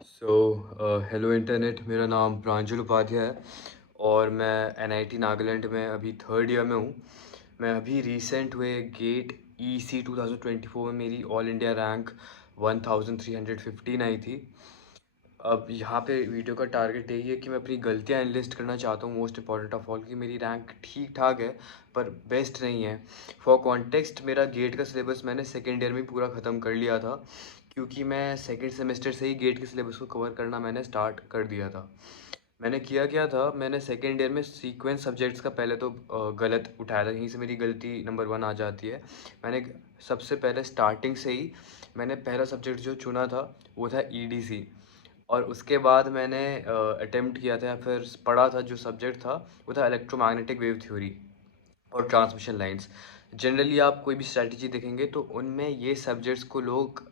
Hello internet. मेरा नाम प्रांजल उपाध्याय है और मैं एनआईटी नागालैंड में अभी थर्ड ईयर में हूँ। मैं अभी रिसेंट हुए गेट ईसी 2024 में मेरी ऑल इंडिया रैंक 1315 आई थी। अब यहाँ पे वीडियो का टारगेट यही है कि मैं अपनी गलतियाँ एनलिस्ट करना चाहता हूँ। मोस्ट इंपॉर्टेंट ऑफ ऑल कि मेरी रैंक ठीक ठाक है पर बेस्ट नहीं है। फॉर कॉन्टेक्स्ट, मेरा गेट का सिलेबस मैंने सेकेंड ईयर में पूरा ख़त्म कर लिया था, क्योंकि मैं सेकेंड सेमेस्टर से ही गेट के सिलेबस को कवर करना मैंने स्टार्ट कर दिया था। मैंने किया क्या था, मैंने सेकेंड ईयर में सीक्वेंस सब्जेक्ट्स का पहले तो गलत उठाया था। यहीं से मेरी गलती नंबर 1 आ जाती है। मैंने सबसे पहले स्टार्टिंग से ही मैंने पहला सब्जेक्ट जो चुना था वो था ईडीसी। और उसके बाद मैंने अटेम्प्ट किया था या फिर पढ़ा था, जो सब्जेक्ट था वो था इलेक्ट्रोमैग्नेटिक वेव थ्योरी और ट्रांसमिशन लाइंस। जनरली आप कोई भी स्ट्रैटेजी देखेंगे तो उनमें ये सब्जेक्ट्स को लोग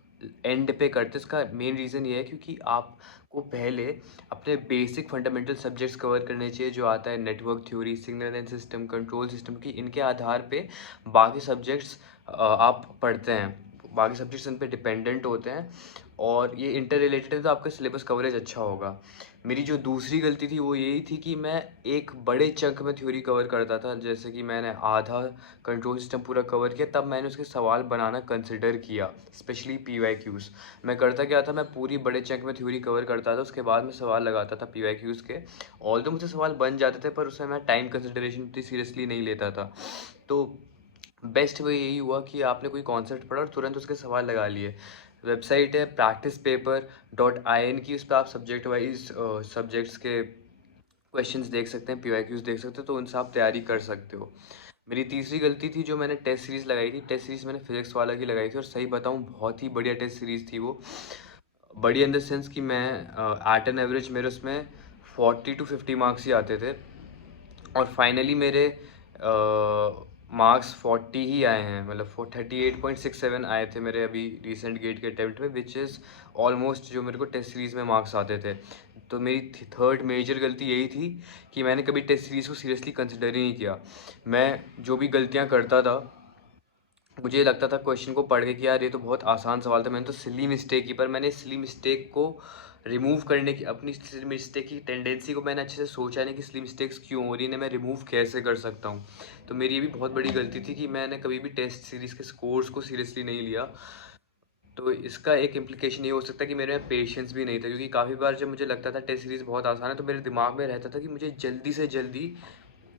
एंड पे करते हैं। इसका मेन रीज़न ये है क्योंकि आपको पहले अपने बेसिक फंडामेंटल सब्जेक्ट्स कवर करने चाहिए, जो आता है network theory, signal and system, control system की। इनके आधार पे बाकी सब्जेक्ट्स आप पढ़ते हैं। बाकी सब्जेक्ट्स इन पे डिपेंडेंट होते हैं और ये इंटर रिलेटेड है, तो आपका सिलेबस कवरेज अच्छा होगा। मेरी जो दूसरी गलती थी वो यही थी कि मैं एक बड़े चंक में थ्योरी कवर करता था। जैसे कि मैंने आधा कंट्रोल सिस्टम पूरा कवर किया, तब मैंने उसके सवाल बनाना कंसिडर किया, स्पेशली पीवाईक्यूज़। मैं करता क्या था, मैं पूरी बड़े चंक में थ्योरी कवर करता था, उसके बाद मैं सवाल लगाता था पीवाईक्यूज़ के। ऑल्दो मुझसे सवाल बन जाते थे पर उसमें मैं टाइम कंसिडरेशन इतनी सीरियसली नहीं लेता था। तो बेस्ट वे यही हुआ कि आपने कोई कॉन्सेप्ट पढ़ा और तुरंत उसके सवाल लगा लिए। वेबसाइट है practicepaper.in की, उस पर आप सब्जेक्ट वाइज सब्जेक्ट्स के क्वेश्चंस देख सकते हैं, पीवाईक्यूज देख सकते हो, तो उनसे आप तैयारी कर सकते हो। मेरी तीसरी गलती थी, जो मैंने टेस्ट सीरीज़ लगाई थी। टेस्ट सीरीज़ मैंने फिजिक्स वाला की लगाई थी और सही बताऊं बहुत ही बढ़िया टेस्ट सीरीज़ थी वो। बढ़िया इन द सेंस कि मैं एट एन एवरेज मेरे उसमें 40 to 50 मार्क्स ही आते थे और फाइनली मेरे मार्क्स 40 ही आए हैं। मतलब 38.67 आए थे मेरे अभी रिसेंट गेट के अटेम्प्ट में, विच इज़ ऑलमोस्ट जो मेरे को टेस्ट सीरीज़ में मार्क्स आते थे। तो मेरी थर्ड मेजर गलती यही थी कि मैंने कभी टेस्ट सीरीज़ को सीरियसली कंसिडर ही नहीं किया। मैं जो भी गलतियाँ करता था, मुझे लगता था क्वेश्चन को पढ़ के कि यार ये तो बहुत आसान सवाल था, मैंने तो सिली मिस्टेक की। पर मैंने सिली मिस्टेक को रिमूव करने की, अपनी सिली मिस्टेक की टेंडेंसी को मैंने अच्छे से सोचा नहीं कि सिली मिस्टेक्स क्यों हो रही है, मैं रिमूव कैसे कर सकता हूँ। तो मेरी ये भी बहुत बड़ी गलती थी कि मैंने कभी भी टेस्ट सीरीज़ के स्कोर्स को सीरियसली नहीं लिया। तो इसका एक इम्प्लीकेशन ये हो सकता है कि मेरे में पेशेंस भी नहीं था, क्योंकि काफ़ी बार जब मुझे लगता था टेस्ट सीरीज़ बहुत आसान है तो मेरे दिमाग में रहता था कि मुझे जल्दी से जल्दी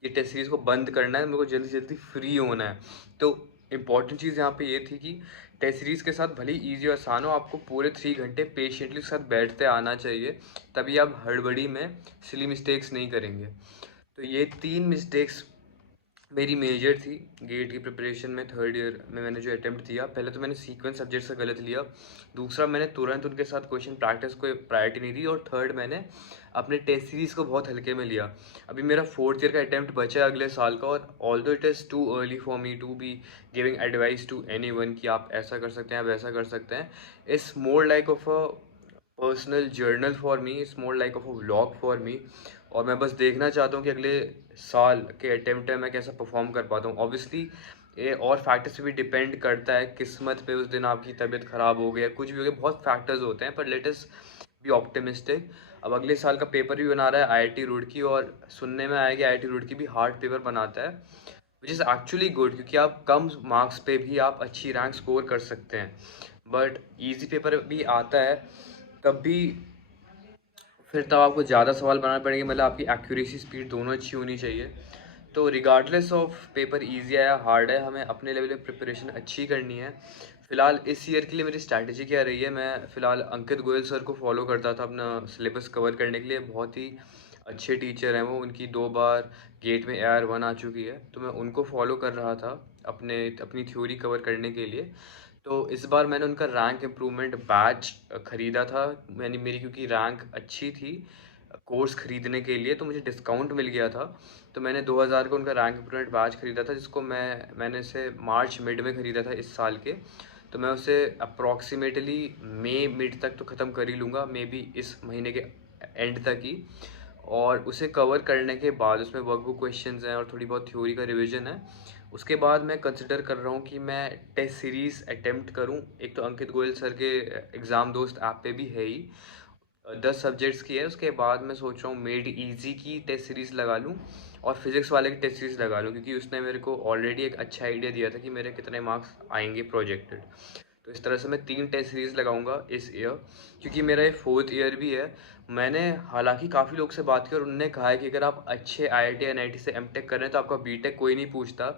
ये टेस्ट सीरीज़ को बंद करना है, मेरे को जल्दी से जल्दी फ्री होना है। तो इम्पॉर्टेंट चीज़ यहाँ पे ये थी कि टेस्ट सीरीज़ के साथ भले ही ईजी और आसान हो, आपको पूरे 3 घंटे पेशेंटली उसके साथ बैठते आना चाहिए, तभी आप हड़बड़ी में सिली मिस्टेक्स नहीं करेंगे। तो ये 3 मिस्टेक्स मेरी मेजर थी गेट की प्रिपरेशन में। थर्ड ईयर में मैंने जो अटेम्प्ट दिया, पहले तो मैंने सीक्वेंस सब्जेक्ट से गलत लिया, दूसरा मैंने तुरंत उनके साथ क्वेश्चन प्रैक्टिस को प्रायोरिटी नहीं दी, और थर्ड मैंने अपने टेस्ट सीरीज़ को बहुत हल्के में लिया। अभी मेरा फोर्थ ईयर का अटेम्प्ट बचा है अगले साल का, और although it is too early for me to be giving advice to anyone कि आप ऐसा कर सकते हैं, आप वैसा कर सकते हैं। It's more like of a personal journal for me, it's more like of a vlog for me. और मैं बस देखना चाहता हूँ कि अगले साल के अटेम्प्ट में मैं कैसा परफॉर्म कर पाता हूँ। ऑब्वियसली ये और फैक्टर्स पे भी डिपेंड करता है, किस्मत पे, उस दिन आपकी तबीयत ख़राब हो गया, कुछ भी हो गया, बहुत फैक्टर्स होते हैं, पर लेट अस बी ऑप्टिमिस्टिक। अब अगले साल का पेपर भी बना रहा है आईआईटी रुड़की, और सुनने में आया कि आईआईटी रुड़की भी हार्ड पेपर बनाता है, विच इज़ एक्चुअली गुड, क्योंकि आप कम मार्क्स पे भी आप अच्छी रैंक स्कोर कर सकते हैं। बट ईजी पेपर भी आता है तब भी, फिर तब आपको ज़्यादा सवाल बनाने पड़ेंगे, मतलब आपकी एक्यूरेसी स्पीड दोनों अच्छी होनी चाहिए। तो रिगार्डलेस ऑफ पेपर इजी है या हार्ड है, हमें अपने लेवल पे प्रिपरेशन अच्छी करनी है। फ़िलहाल इस ईयर के लिए मेरी स्ट्रैटेजी क्या रही है, मैं फ़िलहाल अंकित गोयल सर को फॉलो करता था अपना सिलेबस कवर करने के लिए। बहुत ही अच्छे टीचर हैं वो, उनकी 2 बार गेट में AR1 आ चुकी है, तो मैं उनको फॉलो कर रहा था अपनी थ्योरी कवर करने के लिए। तो इस बार मैंने उनका रैंक इम्प्रूवमेंट बैच ख़रीदा था। मेरी क्योंकि रैंक अच्छी थी कोर्स ख़रीदने के लिए, तो मुझे डिस्काउंट मिल गया था। तो मैंने 2000 का उनका रैंक इम्प्रूवमेंट बैच ख़रीदा था, जिसको मैंने इसे मार्च मिड में ख़रीदा था इस साल के। तो मैं उसे अप्रॉक्सीमेटली मई मिड तक तो ख़त्म कर ही लूँगा, मे बी इस महीने के एंड तक ही। और उसे कवर करने के बाद उसमें वर्कबुक क्वेश्चंस हैं और थोड़ी बहुत थ्योरी का रिवीजन है। उसके बाद मैं कंसिडर कर रहा हूँ कि मैं टेस्ट सीरीज़ अटेम्प्ट करूँ। एक तो अंकित गोयल सर के एग्ज़ाम दोस्त ऐप पे भी है ही, 10 सब्जेक्ट्स की है। उसके बाद मैं सोच रहा हूँ मेड इजी की टेस्ट सीरीज़ लगा लूँ और फिज़िक्स वाले की टेस्ट सीरीज़ लगा लूँ, क्योंकि उसने मेरे को ऑलरेडी एक अच्छा आइडिया दिया था कि मेरे कितने मार्क्स आएंगे प्रोजेक्टेड। तो इस तरह से मैं 3 टेस्ट सीरीज़ लगाऊंगा इस ईयर, क्योंकि मेरा ये 4th ईयर भी है। मैंने हालांकि काफ़ी लोग से बात की और उन्होंने कहा है कि अगर आप अच्छे IIT NIT से एमटेक कर रहे हैं तो आपका बीटेक कोई नहीं पूछता।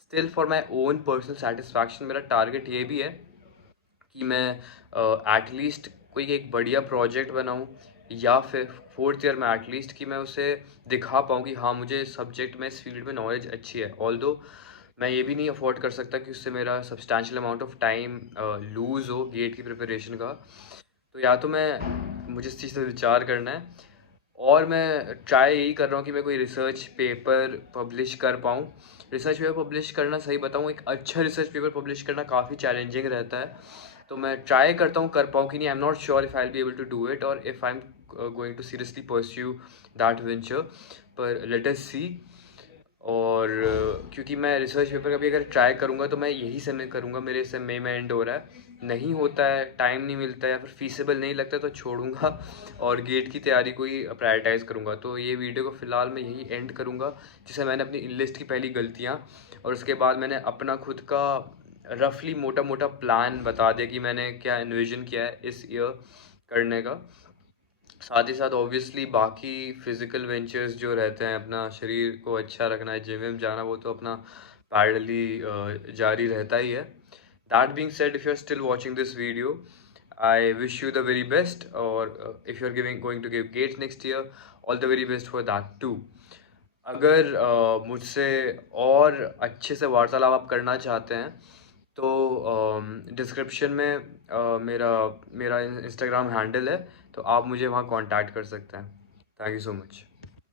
Still for my own personal satisfaction मेरा टारगेट ये भी है कि मैं एटलीस्ट कोई एक बढ़िया प्रोजेक्ट बनाऊं, या फिर 4th ईयर में एटलीस्ट कि मैं उसे दिखा पाऊँ कि हाँ मुझे इस सब्जेक्ट में, इस फील्ड में नॉलेज अच्छी है। ऑल्दो मैं ये भी नहीं अफोर्ड कर सकता कि उससे मेरा substantial amount of time lose हो गेट की प्रिपरेशन का। तो या तो मैं, मुझे इस चीज़ पर विचार करना है, और मैं ट्राई यही कर रहा हूँ कि मैं कोई रिसर्च पेपर पब्लिश कर पाऊँ। रिसर्च पेपर पब्लिश करना, सही बताऊँ, एक अच्छा रिसर्च पेपर पब्लिश करना काफ़ी चैलेंजिंग रहता है। तो मैं ट्राई करता हूँ कर पाऊँ कि नहीं। I am not sure if I will be able to do it और if I am going to seriously pursue that venture, पर लेट अस सी। और क्योंकि मैं रिसर्च पेपर का भी अगर ट्राई करूँगा तो मैं यही समय करूँगा, मेरे से मई में एंड हो रहा है। नहीं होता है, टाइम नहीं मिलता है या फिर फीसिबल नहीं लगता तो छोड़ूंगा और गेट की तैयारी को ही प्रायोरिटाइज़ करूँगा। तो ये वीडियो को फ़िलहाल मैं यही एंड करूँगा, जिससे मैंने अपनी लिस्ट की पहली गलतियाँ और उसके बाद मैंने अपना खुद का रफली मोटा मोटा प्लान बता दिया कि मैंने क्या इन्विजन किया है इस ईयर करने का। साथ ही साथ ऑब्वियसली बाकी फिजिकल वेंचर्स जो रहते हैं, अपना शरीर को अच्छा रखना है, जिम विम जाना, वो तो अपना पैरेलली जारी रहता ही है। That being said, if you are still watching this video, I wish you the very best. और if you are giving going to give गेट्स next year, all the very best for that too. अगर मुझसे और अच्छे से वार्तालाप आप करना चाहते हैं तो डिस्क्रिप्शन में मेरा मेरा इंस्टाग्राम हैंडल है, तो आप मुझे वहाँ कांटेक्ट कर सकते हैं। Thank you so much.